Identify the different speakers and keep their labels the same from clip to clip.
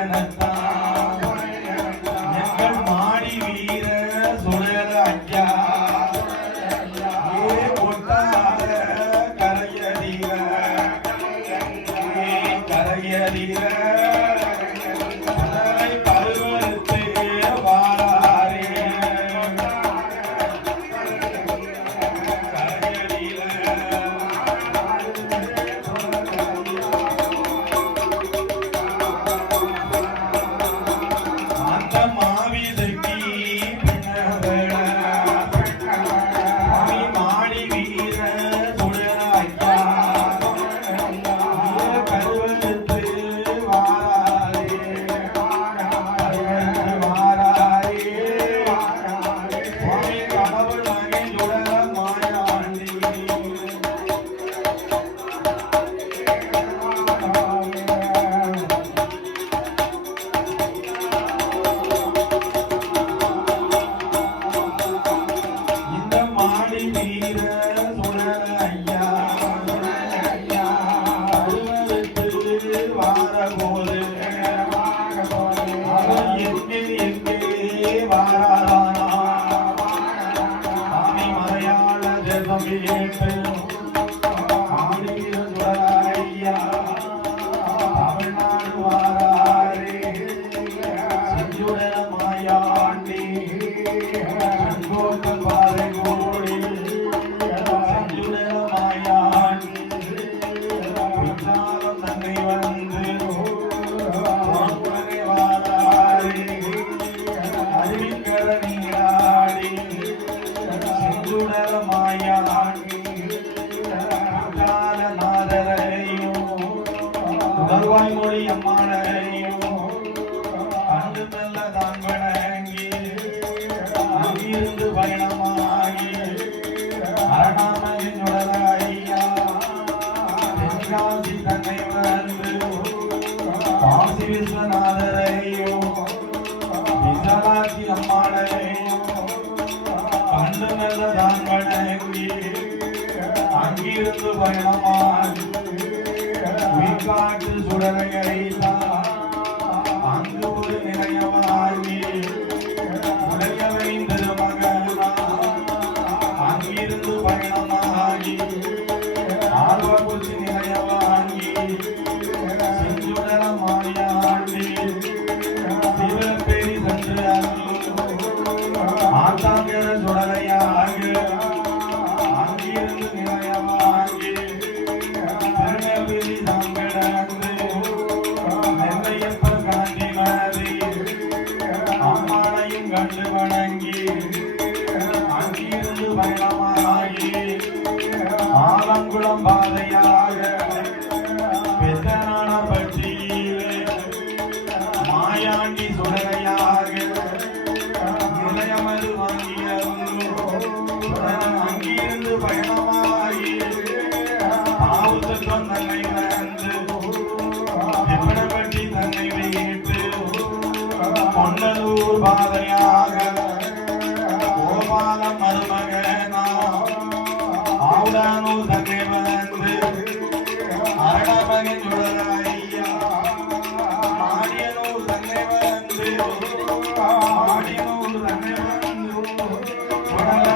Speaker 1: ನನ Be. இருந்து பயணமாகி அரணாமையின் உடலாயா தன்னை உணர்ந்து காசி விஸ்வநாதரையோ விசாலாட்சி அம்மாளையோ கண்டு நல்ல தான் வணங்கி அங்கிருந்து பயணமாகி வீட்டாட்டு சுடரையைத்தான் ஆலங்குளம் பாதையாக 长沙。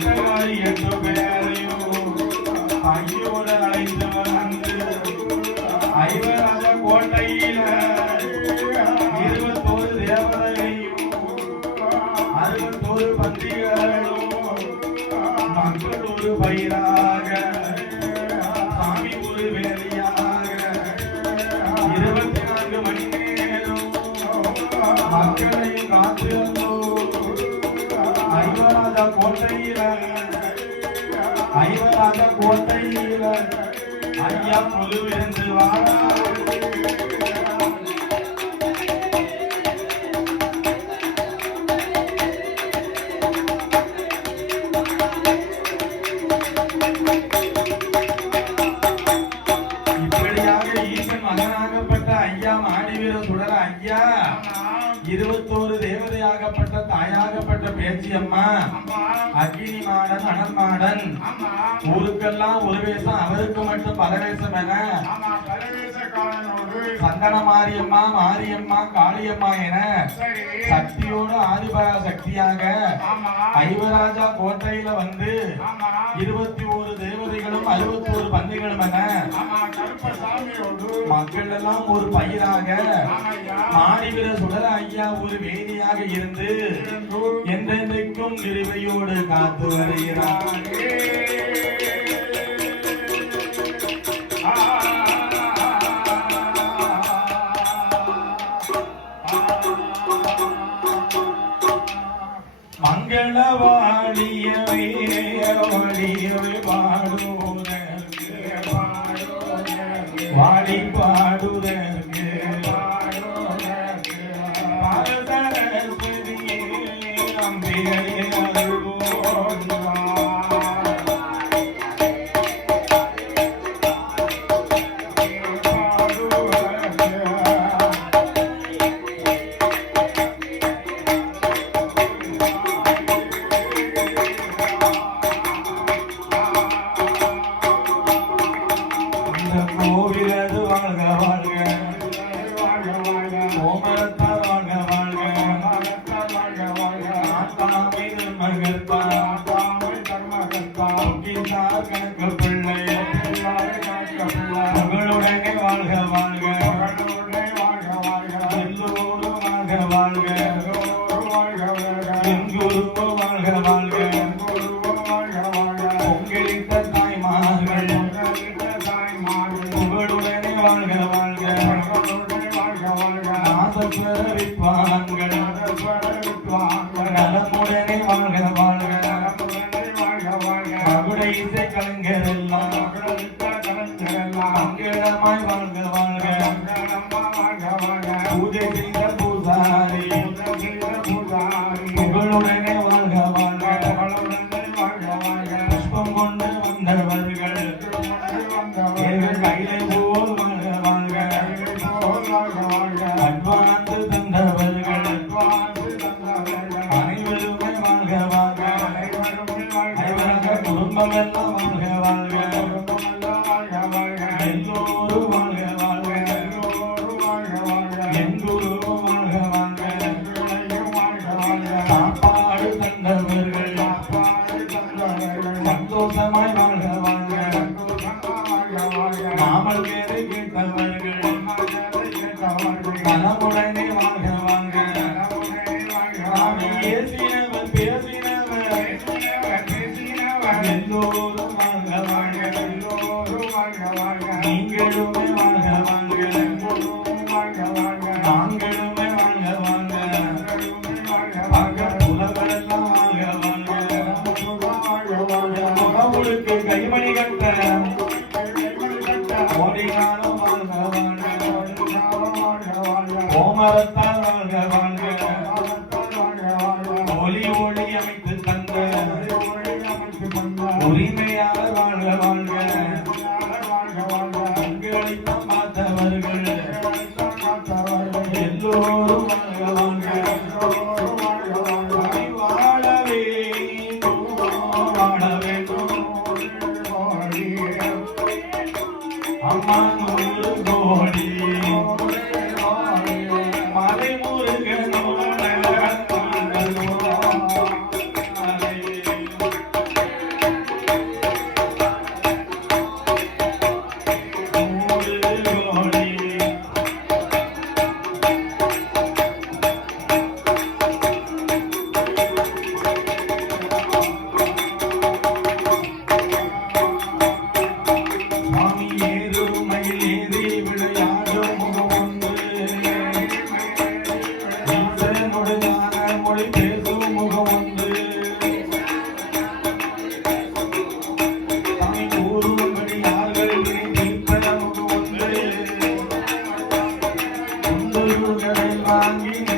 Speaker 1: அந்தவாரி என்ற பெயரையும் அகியோடு அழைத்த ஐயா மாடிவீர சுடர ஐயா இருபத்தோரு தேவதையாகப்பட்ட தாயாகப்பட்ட பேச்சியம்மா அக்னி மாடன் அனல் மாடன் ஊருக்கெல்லாம் ஒரு வேஷம் அவருக்கு மட்டும் பல வேஷம் என. சந்தன மாரியம்மா மாரியம்மா காளியம்மா என. சக்தியோடு ஆதிபர சக்தியாக ஐவராஜா கோட்டையில வந்து இருபத்தி ஒரு தேவதைகளும் அறுபத்தி ஒரு பந்திகளும் என. மக்கள் எல்லாம் ஒரு பயிராக மாடிவிர சுடர ஐயா ஒரு வேதியாக இருந்து என்றென்றைக்கும் நிறுவையோடு காத்து வருகிறார். வாழியவே வாழியவே பாடுவதற்கு வாழ்க ஆத்தாமை மகத்தார் பொக்கிசார் கணக்கு செய்த புகழுடனே வாழ்க வாழ்க. புஷ்பம் கொண்டு வந்தவர்கள். எங்கள் கையிலே போல் வாழ்க வாழ்க. அன்பானந்து தந்தவர்கள். அனைவருமே வாழ்க வாழ்க. அனைவரக குடும்பம் எல்லாம் Hare Hare ಕುಮಾರ್ ಅಂತ Dari 年